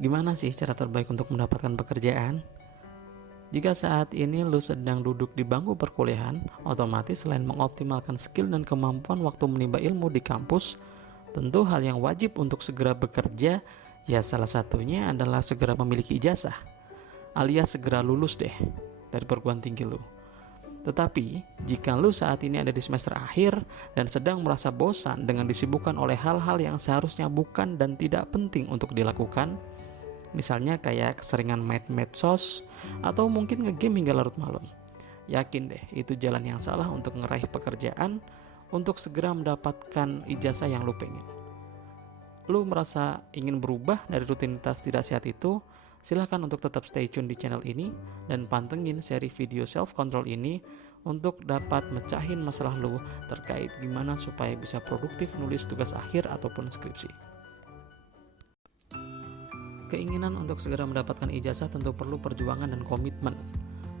Gimana sih cara terbaik untuk mendapatkan pekerjaan? Jika saat ini lu sedang duduk di bangku perkuliahan, otomatis selain mengoptimalkan skill dan kemampuan waktu menimba ilmu di kampus, tentu hal yang wajib untuk segera bekerja, ya salah satunya adalah segera memiliki ijazah, alias segera lulus deh dari perguruan tinggi lu. Tetapi, jika lu saat ini ada di semester akhir dan sedang merasa bosan dengan disibukkan oleh hal-hal yang seharusnya bukan dan tidak penting untuk dilakukan, misalnya kayak keseringan main medsos atau mungkin ngegame hingga larut malam, yakin deh itu jalan yang salah untuk ngeraih pekerjaan, untuk segera mendapatkan ijazah yang lu pengen. Lu merasa ingin berubah dari rutinitas tidak sehat itu, silahkan untuk tetap stay tune di channel ini dan pantengin seri video self control ini untuk dapat mecahin masalah lu terkait gimana supaya bisa produktif nulis tugas akhir ataupun skripsi. Keinginan untuk segera mendapatkan ijazah tentu perlu perjuangan dan komitmen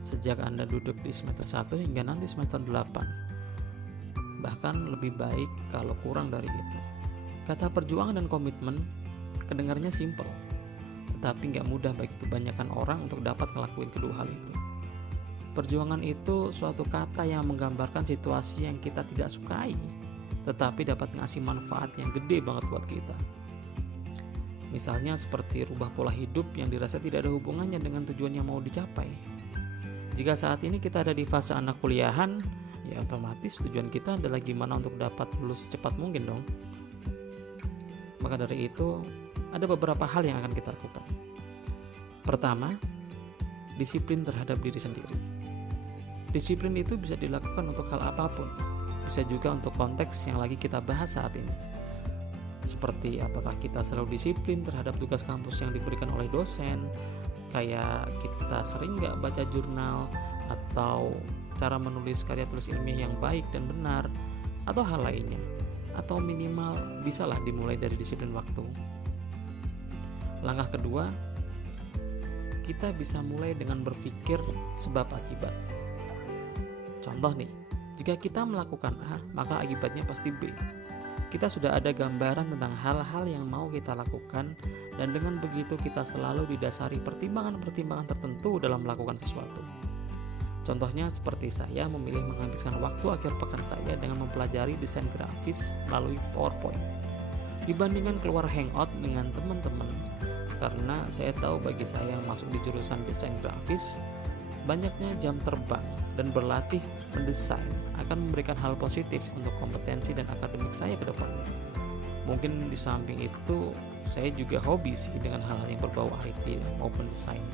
sejak Anda duduk di semester 1 hingga nanti semester 8. Bahkan lebih baik kalau kurang dari itu. Kata perjuangan dan komitmen kedengarannya simpel, tetapi gak mudah bagi kebanyakan orang untuk dapat ngelakuin kedua hal itu. Perjuangan itu suatu kata yang menggambarkan situasi yang kita tidak sukai, tetapi dapat ngasih manfaat yang gede banget buat kita. Misalnya seperti rubah pola hidup yang dirasa tidak ada hubungannya dengan tujuan yang mau dicapai. Jika saat ini kita ada di fase anak kuliahan, ya otomatis tujuan kita adalah gimana untuk dapat lulus secepat mungkin dong. Maka dari itu, ada beberapa hal yang akan kita lakukan. Pertama, disiplin terhadap diri sendiri. Disiplin itu bisa dilakukan untuk hal apapun, bisa juga untuk konteks yang lagi kita bahas saat ini. Seperti apakah kita selalu disiplin terhadap tugas kampus yang diberikan oleh dosen, kayak kita sering gak baca jurnal, atau cara menulis karya tulis ilmiah yang baik dan benar, atau hal lainnya. Atau minimal bisalah dimulai dari disiplin waktu. Langkah kedua, kita bisa mulai dengan berpikir sebab akibat. Contoh nih, jika kita melakukan A, maka akibatnya pasti B. Kita sudah ada gambaran tentang hal-hal yang mau kita lakukan, dan dengan begitu kita selalu didasari pertimbangan-pertimbangan tertentu dalam melakukan sesuatu. Contohnya seperti saya memilih menghabiskan waktu akhir pekan saya dengan mempelajari desain grafis melalui PowerPoint dibandingkan keluar hangout dengan teman-teman, karena saya tahu bagi saya yang masuk di jurusan desain grafis, banyaknya jam terbang dan berlatih mendesain akan memberikan hal positif untuk kompetensi dan akademik saya ke depannya. Mungkin di samping itu saya juga hobi sih dengan hal-hal yang berbau IT maupun desain.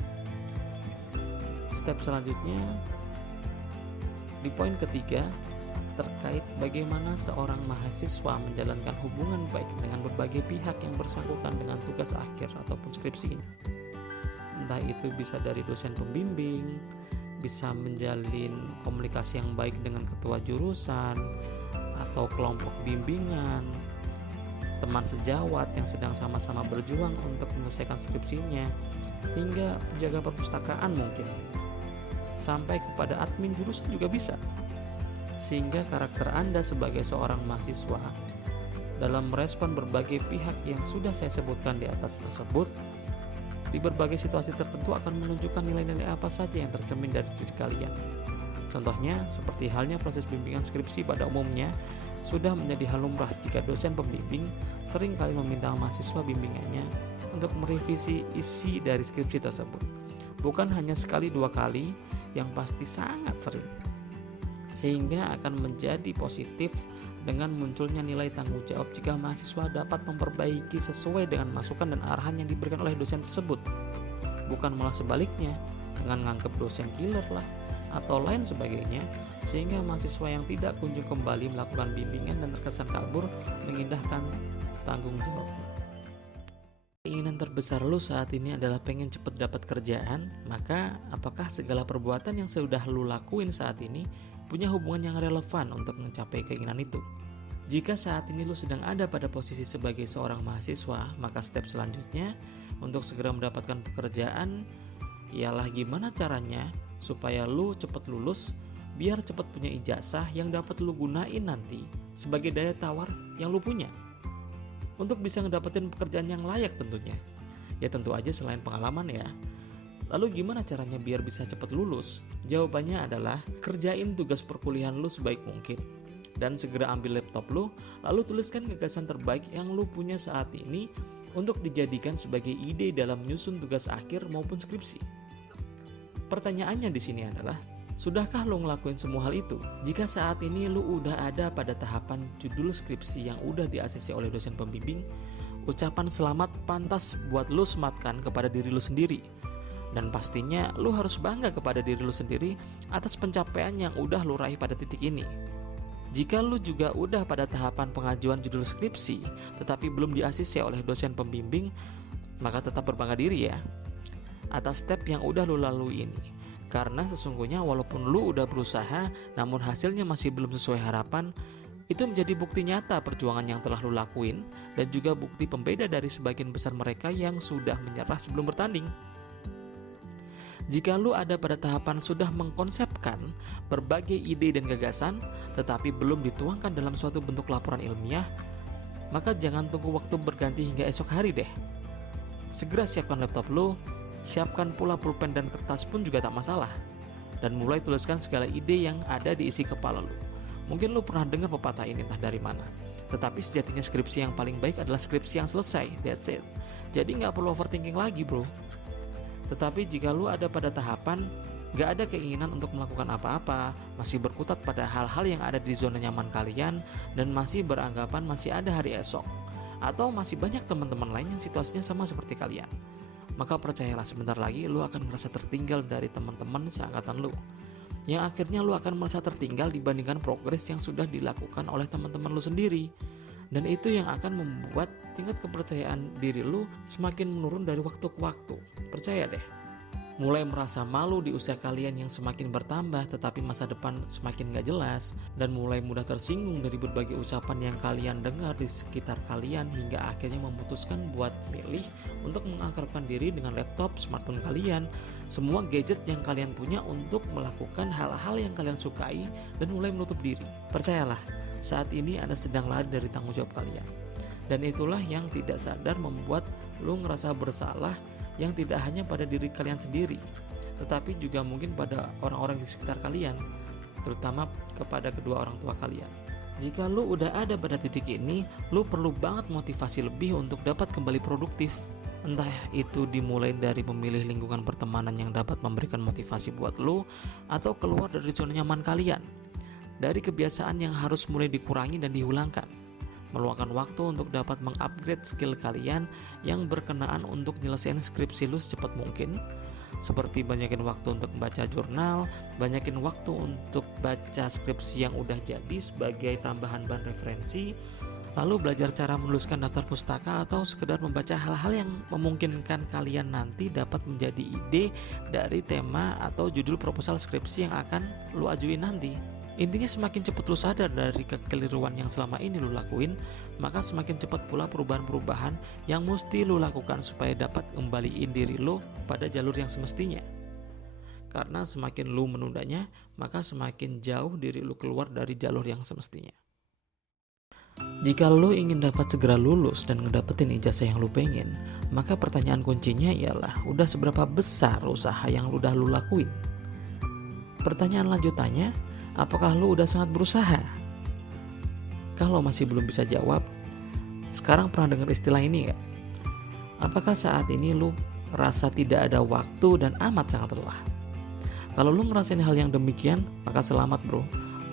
Step selanjutnya di poin ketiga terkait bagaimana seorang mahasiswa menjalankan hubungan baik dengan berbagai pihak yang bersangkutan dengan tugas akhir ataupun skripsi. Entah itu bisa dari dosen pembimbing, bisa menjalin komunikasi yang baik dengan ketua jurusan atau kelompok bimbingan, teman sejawat yang sedang sama-sama berjuang untuk menyelesaikan skripsinya, hingga penjaga perpustakaan mungkin, sampai kepada admin jurusan juga bisa. Sehingga karakter Anda sebagai seorang mahasiswa dalam merespon berbagai pihak yang sudah saya sebutkan di atas tersebut, di berbagai situasi tertentu akan menunjukkan nilai-nilai apa saja yang tercermin dari diri kalian. Contohnya, seperti halnya proses bimbingan skripsi pada umumnya sudah menjadi hal lumrah jika dosen pembimbing sering kali meminta mahasiswa bimbingannya untuk merevisi isi dari skripsi tersebut. Bukan hanya sekali dua kali, yang pasti sangat sering. Sehingga akan menjadi positif dengan munculnya nilai tanggung jawab jika mahasiswa dapat memperbaiki sesuai dengan masukan dan arahan yang diberikan oleh dosen tersebut. Bukan malah sebaliknya, dengan menganggap dosen killer lah, atau lain sebagainya, sehingga mahasiswa yang tidak kunjung kembali melakukan bimbingan dan terkesan kabur mengindahkan tanggung jawabnya. Keinginan terbesar lu saat ini adalah pengen cepet dapat kerjaan, maka apakah segala perbuatan yang sudah lu lakuin saat ini punya hubungan yang relevan untuk mencapai keinginan itu? Jika saat ini lu sedang ada pada posisi sebagai seorang mahasiswa, maka step selanjutnya untuk segera mendapatkan pekerjaan ialah gimana caranya supaya lu cepet lulus, biar cepet punya ijazah yang dapat lu gunain nanti sebagai daya tawar yang lu punya untuk bisa ngedapetin pekerjaan yang layak tentunya. Ya tentu aja selain pengalaman ya. Lalu gimana caranya biar bisa cepat lulus? Jawabannya adalah kerjain tugas perkuliahan lu sebaik mungkin. Dan segera ambil laptop lu, lalu tuliskan gagasan terbaik yang lu punya saat ini untuk dijadikan sebagai ide dalam menyusun tugas akhir maupun skripsi. Pertanyaannya di sini adalah, sudahkah lu ngelakuin semua hal itu? Jika saat ini lu udah ada pada tahapan judul skripsi yang udah di-ACC oleh dosen pembimbing, ucapan selamat pantas buat lu sematkan kepada diri lu sendiri. Dan pastinya lu harus bangga kepada diri lu sendiri atas pencapaian yang udah lu raih pada titik ini. Jika lu juga udah pada tahapan pengajuan judul skripsi tetapi belum di-ACC oleh dosen pembimbing, maka tetap berbangga diri ya atas step yang udah lu lalui ini. Karena sesungguhnya walaupun lu udah berusaha namun hasilnya masih belum sesuai harapan, itu menjadi bukti nyata perjuangan yang telah lu lakuin dan juga bukti pembeda dari sebagian besar mereka yang sudah menyerah sebelum bertanding. Jika lu ada pada tahapan sudah mengkonsepkan berbagai ide dan gagasan tetapi belum dituangkan dalam suatu bentuk laporan ilmiah, maka jangan tunggu waktu berganti hingga esok hari deh. Segera siapkan laptop lu, siapkan pula pulpen dan kertas pun juga tak masalah, dan mulai tuliskan segala ide yang ada di isi kepala lu. Mungkin lu pernah dengar pepatah ini entah dari mana, tetapi sejatinya skripsi yang paling baik adalah skripsi yang selesai, that's it. Jadi gak perlu overthinking lagi bro. Tetapi jika lu ada pada tahapan gak ada keinginan untuk melakukan apa-apa, masih berkutat pada hal-hal yang ada di zona nyaman kalian, dan masih beranggapan masih ada hari esok, atau masih banyak teman-teman lain yang situasinya sama seperti kalian, maka percayalah sebentar lagi lu akan merasa tertinggal dari teman-teman seangkatan lu, yang akhirnya lu akan merasa tertinggal dibandingkan progres yang sudah dilakukan oleh teman-teman lu sendiri. Dan itu yang akan membuat tingkat kepercayaan diri lu semakin menurun dari waktu ke waktu. Percaya deh. Mulai merasa malu di usia kalian yang semakin bertambah tetapi masa depan semakin gak jelas, dan mulai mudah tersinggung dari berbagai ucapan yang kalian dengar di sekitar kalian, hingga akhirnya memutuskan buat milih untuk mengakrabkan diri dengan laptop, smartphone kalian, semua gadget yang kalian punya untuk melakukan hal-hal yang kalian sukai dan mulai menutup diri. Percayalah, saat ini Anda sedang lari dari tanggung jawab kalian. Dan itulah yang tidak sadar membuat lu ngerasa bersalah, yang tidak hanya pada diri kalian sendiri, tetapi juga mungkin pada orang-orang di sekitar kalian, terutama kepada kedua orang tua kalian. Jika lu udah ada pada titik ini, lu perlu banget motivasi lebih untuk dapat kembali produktif. Entah itu dimulai dari memilih lingkungan pertemanan yang dapat memberikan motivasi buat lu, atau keluar dari zona nyaman kalian, dari kebiasaan yang harus mulai dikurangi dan dihilangkan, meluangkan waktu untuk dapat mengupgrade skill kalian yang berkenaan untuk nyelesain skripsi lu secepat mungkin, seperti banyakin waktu untuk baca jurnal, banyakin waktu untuk baca skripsi yang udah jadi sebagai tambahan bahan referensi, lalu belajar cara menuliskan daftar pustaka, atau sekedar membaca hal-hal yang memungkinkan kalian nanti dapat menjadi ide dari tema atau judul proposal skripsi yang akan lu ajuin nanti. Intinya semakin cepat lu sadar dari kekeliruan yang selama ini lu lakuin, maka semakin cepat pula perubahan-perubahan yang mesti lu lakukan supaya dapat kembaliin diri lu pada jalur yang semestinya. Karena semakin lu menundanya, maka semakin jauh diri lu keluar dari jalur yang semestinya. Jika lu ingin dapat segera lulus dan ngedapetin ijazah yang lu pengen, maka pertanyaan kuncinya ialah, udah seberapa besar usaha yang udah lu lakuin? Pertanyaan lanjutannya, apakah lu udah sangat berusaha? Kalau masih belum bisa jawab, sekarang pernah dengar istilah ini gak? Apakah saat ini lu rasa tidak ada waktu dan amat sangat lelah? Kalau lu ngerasain hal yang demikian, maka selamat bro.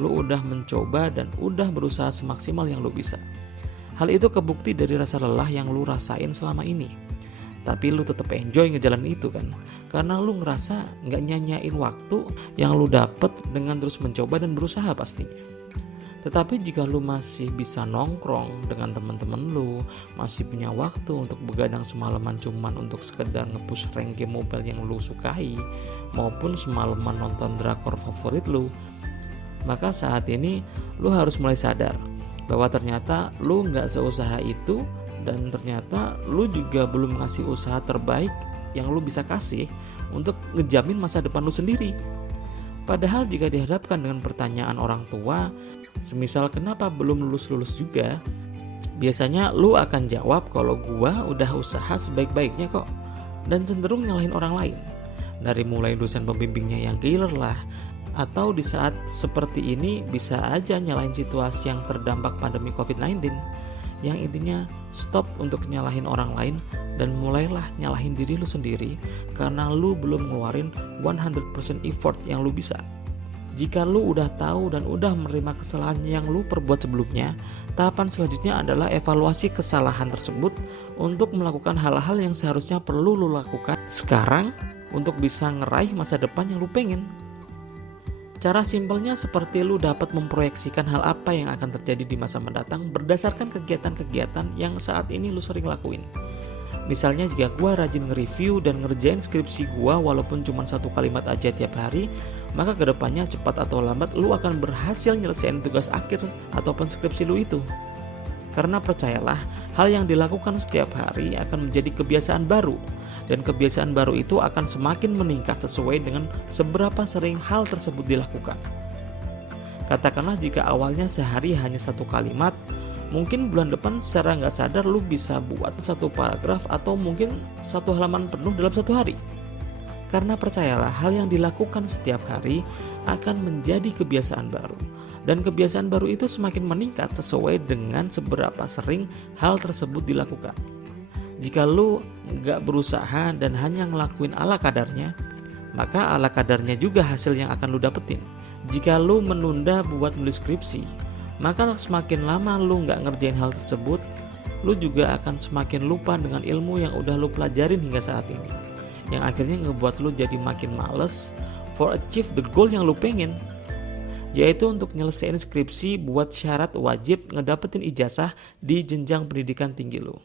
Lu udah mencoba dan udah berusaha semaksimal yang lu bisa. Hal itu kebukti dari rasa lelah yang lu rasain selama ini. Tapi lu tetap enjoy ngejalanin itu kan, karena lu ngerasa gak nyanyain waktu yang lu dapet dengan terus mencoba dan berusaha pastinya. Tetapi jika lu masih bisa nongkrong dengan teman-teman lu, masih punya waktu untuk begadang semalaman cuman untuk sekedar nge-push rank game mobile yang lu sukai, maupun semalaman nonton drakor favorit lu, maka saat ini lu harus mulai sadar bahwa ternyata lu gak seusaha itu, dan ternyata lu juga belum ngasih usaha terbaik yang lu bisa kasih untuk ngejamin masa depan lu sendiri. Padahal jika dihadapkan dengan pertanyaan orang tua, semisal kenapa belum lulus-lulus juga, Biasanya lu akan jawab kalau gua udah usaha sebaik-baiknya kok, dan cenderung nyalahin orang lain. Dari mulai dosen pembimbingnya yang killer lah, atau di saat seperti ini bisa aja nyalahin situasi yang terdampak pandemi COVID-19. Yang intinya stop untuk nyalahin orang lain dan mulailah nyalahin diri lu sendiri karena lu belum ngeluarin 100% effort yang lu bisa. Jika lu udah tahu dan udah menerima kesalahan yang lu perbuat sebelumnya, tahapan selanjutnya adalah evaluasi kesalahan tersebut untuk melakukan hal-hal yang seharusnya perlu lu lakukan sekarang untuk bisa ngeraih masa depan yang lu pengen. Cara simpelnya seperti lu dapat memproyeksikan hal apa yang akan terjadi di masa mendatang berdasarkan kegiatan-kegiatan yang saat ini lu sering lakuin. Misalnya jika gua rajin nge-review dan ngerjain skripsi gua walaupun cuma 1 kalimat aja tiap hari, maka kedepannya cepat atau lambat lu akan berhasil nyelesain tugas akhir ataupun skripsi lu itu. Karena percayalah, hal yang dilakukan setiap hari akan menjadi kebiasaan baru, dan kebiasaan baru itu akan semakin meningkat sesuai dengan seberapa sering hal tersebut dilakukan. Katakanlah jika awalnya sehari hanya 1 kalimat, mungkin bulan depan secara nggak sadar lu bisa buat 1 paragraf atau mungkin 1 halaman penuh dalam 1 hari. Karena percayalah, hal yang dilakukan setiap hari akan menjadi kebiasaan baru. Dan kebiasaan baru itu semakin meningkat sesuai dengan seberapa sering hal tersebut dilakukan. Jika lu nggak berusaha dan hanya ngelakuin ala kadarnya, maka ala kadarnya juga hasil yang akan lu dapetin. Jika lu menunda buat nulis skripsi, maka semakin lama lu nggak ngerjain hal tersebut, lu juga akan semakin lupa dengan ilmu yang udah lu pelajarin hingga saat ini, yang akhirnya ngebuat lu jadi makin males for achieve the goal yang lu pengen, yaitu untuk nyelesain skripsi buat syarat wajib ngedapetin ijazah di jenjang pendidikan tinggi lu.